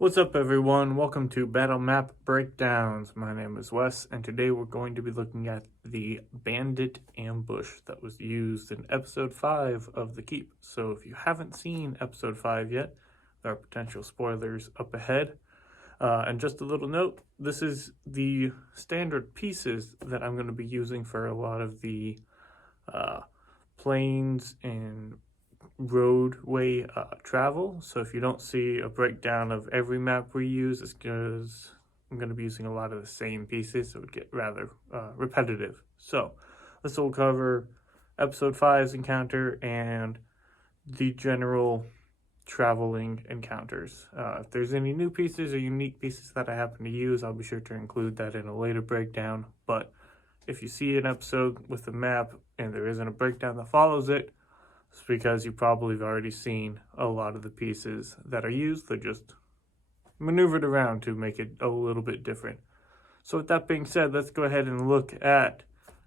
What's up everyone, welcome to Battlemap Breakdowns. My name is Wes and today we're going to be looking at the Bandit Ambush that was used in episode 5 of The Keep. So if you haven't seen episode 5 yet, there are potential spoilers up ahead. And just a little note, this is the standard pieces that I'm going to be using for a lot of the planes and roadway travel. So if you don't see a breakdown of every map we use, it's because I'm going to be using a lot of the same pieces, so it would get rather repetitive. So this will cover episode 5's encounter and the general traveling encounters. If there's any new pieces or unique pieces that I happen to use, I'll be sure to include that in a later breakdown. But if you see an episode with a map and there isn't a breakdown that follows it, it's because you probably have already seen a lot of the pieces that are used. They're just maneuvered around to make it a little bit different. So with that being said, let's go ahead and look at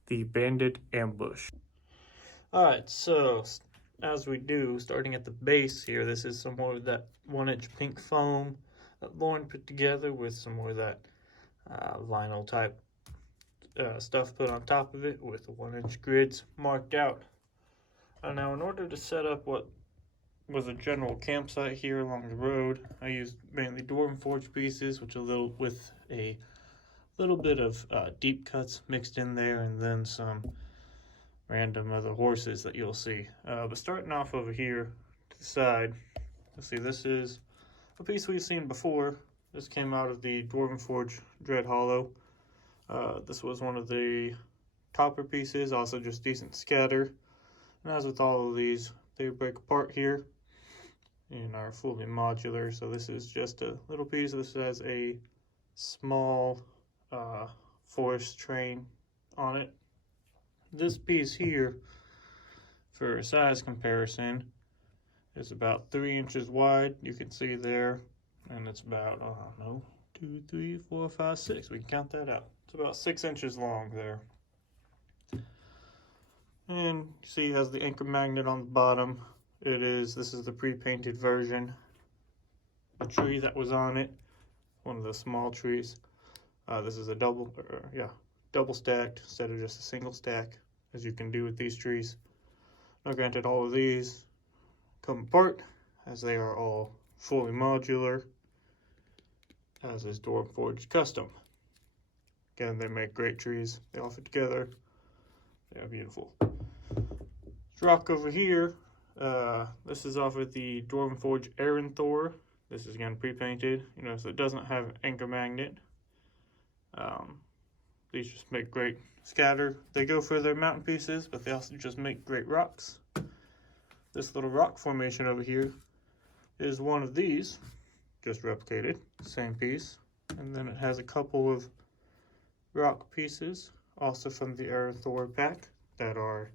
the Bandit Ambush. Alright, so as we do, starting at the base here, this is some more of that 1-inch pink foam that Lauren put together with some more of that vinyl type stuff put on top of it with the 1-inch grids marked out. Now, in order to set up what was a general campsite here along the road, I used mainly Dwarven Forge pieces, with a little bit of deep cuts mixed in there, and then some random other horses that you'll see. But starting off over here to the side, you'll see this is a piece we've seen before. This came out of the Dwarven Forge Dread Hollow. This was one of the topper pieces, also just decent scatter. And as with all of these, they break apart here and are fully modular. So this is just a little piece. This has a small forest train on it. This piece here, for a size comparison, is about 3 inches wide. You can see there, and it's about, I don't know, 2, 3, 4, 5, 6. We can count that out. It's about 6 inches long there. And you see it has the anchor magnet on the bottom. This is the pre-painted version. The tree that was on it, one of the small trees. This is a double stacked instead of just a single stack, as you can do with these trees. Now granted, all of these come apart, as they are all fully modular, as is Dwarven Forge Custom. Again, they make great trees. They all fit together. They are beautiful. This rock over here, this is off of the Dwarven Forge Aaron Thor. This is again pre-painted, so it doesn't have an anchor magnet. These just make great scatter. They go for their mountain pieces, but they also just make great rocks. This little rock formation over here is one of these, just replicated, same piece. And then it has a couple of rock pieces, also from the Aaron Thor pack, that are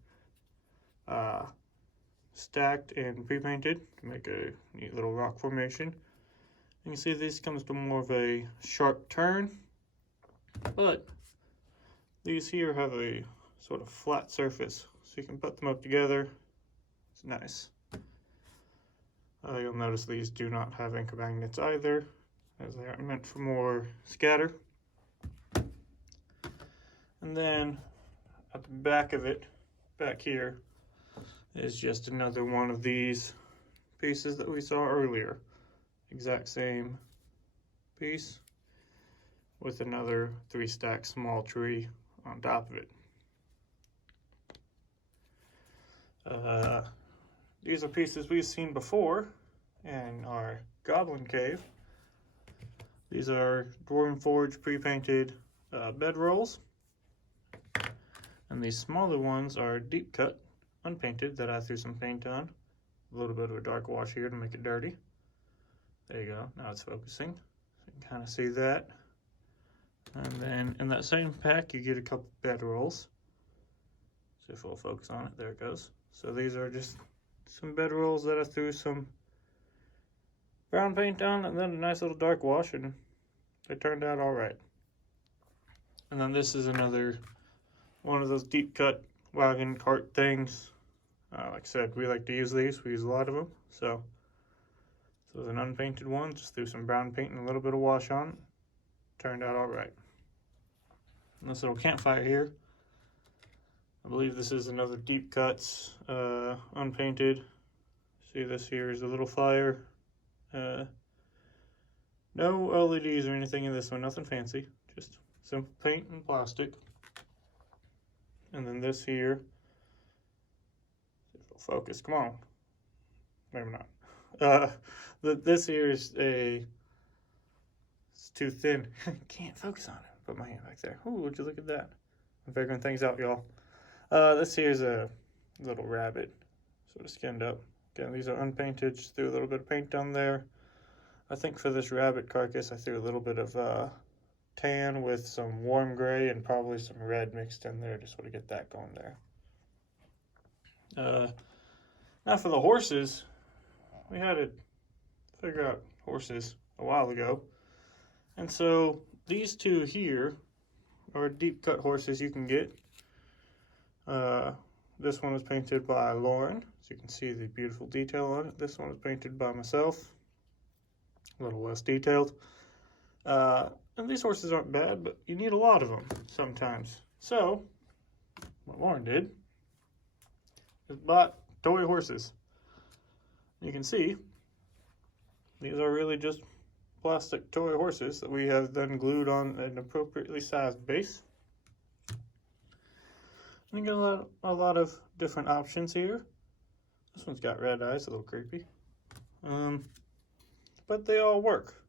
stacked and pre-painted to make a neat little rock formation. You can see this comes to more of a sharp turn, but these here have a sort of flat surface, so you can put them up together. It's nice. You'll notice these do not have anchor magnets either, as they are meant for more scatter. And then at the back of it, back here, is just another one of these pieces that we saw earlier. Exact same piece with another 3-stack small tree on top of it. These are pieces we've seen before in our Goblin Cave. These are Dwarven Forge pre-painted bedrolls. And these smaller ones are deep cut, unpainted, that I threw some paint on. A little bit of a dark wash here to make it dirty. There you go, now it's focusing. So you can kind of see that. And then in that same pack, you get a couple bedrolls. See if we'll focus on it, there it goes. So these are just some bedrolls that I threw some brown paint on, and then a nice little dark wash, and they turned out all right. And then this is another one of those deep cut wagon cart things. Like I said, we like to use these. We use a lot of them. So This was an unpainted one, just threw some brown paint and a little bit of wash on it. Turned out all right. And this little campfire here, I believe this is another deep cuts, unpainted. See, this here is a little fire. No LEDs or anything in this one, nothing fancy, just simple paint and plastic. And then this here, focus, come on, maybe not. This here is it's too thin. Can't focus on it. Put my hand back there. Ooh, would you look at that? I'm figuring things out, y'all. This here's a little rabbit, sort of skinned up. Again, these are unpainted, just threw a little bit of paint on there. I think for this rabbit carcass, I threw a little bit of tan with some warm gray and probably some red mixed in there to sort of get that going there. Now for the horses, we had to figure out horses a while ago. And so these two here are deep cut horses you can get. This one was painted by Lauren, so you can see the beautiful detail on it. This one was painted by myself, a little less detailed. And these horses aren't bad, but you need a lot of them sometimes. So, what Lauren did is bought toy horses. You can see, these are really just plastic toy horses that we have then glued on an appropriately sized base. And you get a lot of different options here. This one's got red eyes, a little creepy. But they all work.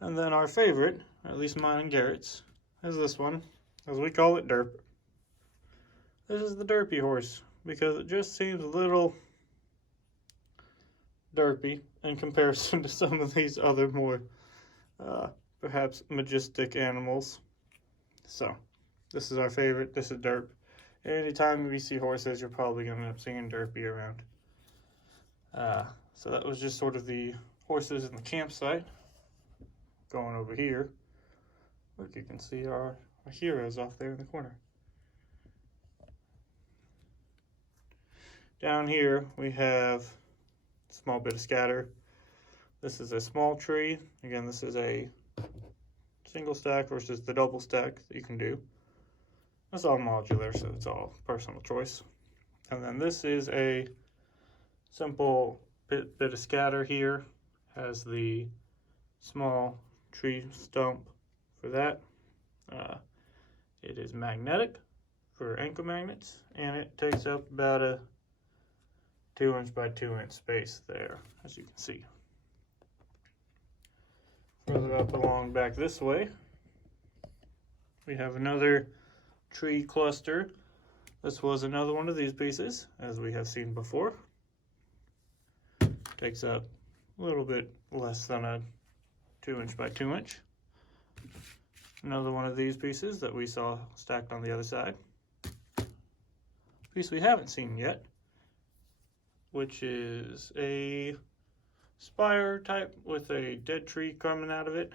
And then our favorite, or at least mine and Garrett's, is this one, as we call it Derp. This is the derpy horse, because it just seems a little derpy in comparison to some of these other more, perhaps majestic animals. So, this is our favorite. This is Derp. Anytime we see horses, you're probably going to end up seeing Derpy around. So that was just sort of the horses in the campsite. Going over here, look, you can see our heroes off there in the corner. Down here, we have a small bit of scatter. This is a small tree. Again, this is a single stack versus the double stack that you can do. It's all modular, so it's all personal choice. And then this is a simple bit of scatter here. Has the small tree stump for that. It is magnetic for ankle magnets, and it takes up about a 2" by 2" space there, as you can see. Further up along back this way, we have another tree cluster. This was another one of these pieces, as we have seen before. Takes up a little bit less than a 2" by 2". Another one of these pieces that we saw stacked on the other side. Piece we haven't seen yet, which is a spire type with a dead tree coming out of it.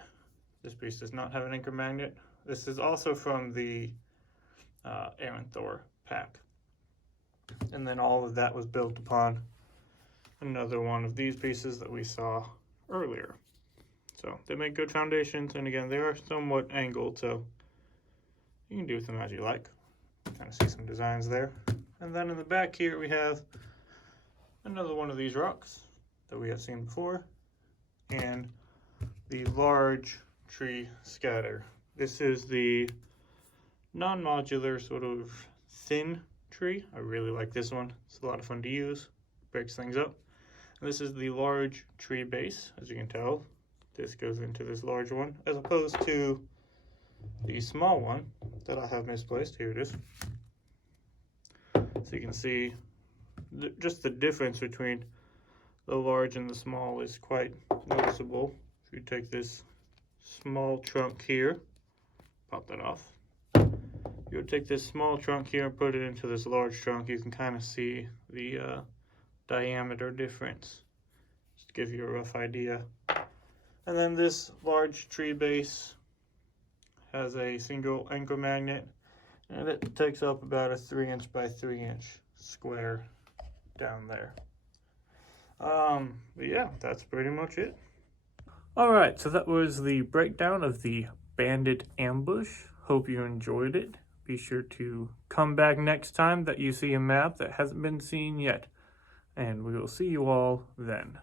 This piece does not have an anchor magnet. This is also from the Aaron Thor pack. And then all of that was built upon another one of these pieces that we saw earlier. So they make good foundations, and again, they are somewhat angled, so you can do with them as you like. Kind of see some designs there. And then in the back here, we have another one of these rocks that we have seen before, and the large tree scatter. This is the non-modular sort of thin tree. I really like this one. It's a lot of fun to use. Breaks things up. And this is the large tree base, as you can tell. This goes into this large one, as opposed to the small one that I have misplaced. Here it is. So you can see just the difference between the large and the small is quite noticeable. If you take this small trunk here, pop that off. You would take this small trunk here and put it into this large trunk. You can kind of see the diameter difference, just to give you a rough idea. And then this large tree base has a single anchor magnet, and it takes up about a 3" by 3" square down there. But yeah, that's pretty much it. Alright, so that was the breakdown of the Bandit Ambush. Hope you enjoyed it. Be sure to come back next time that you see a map that hasn't been seen yet. And we will see you all then.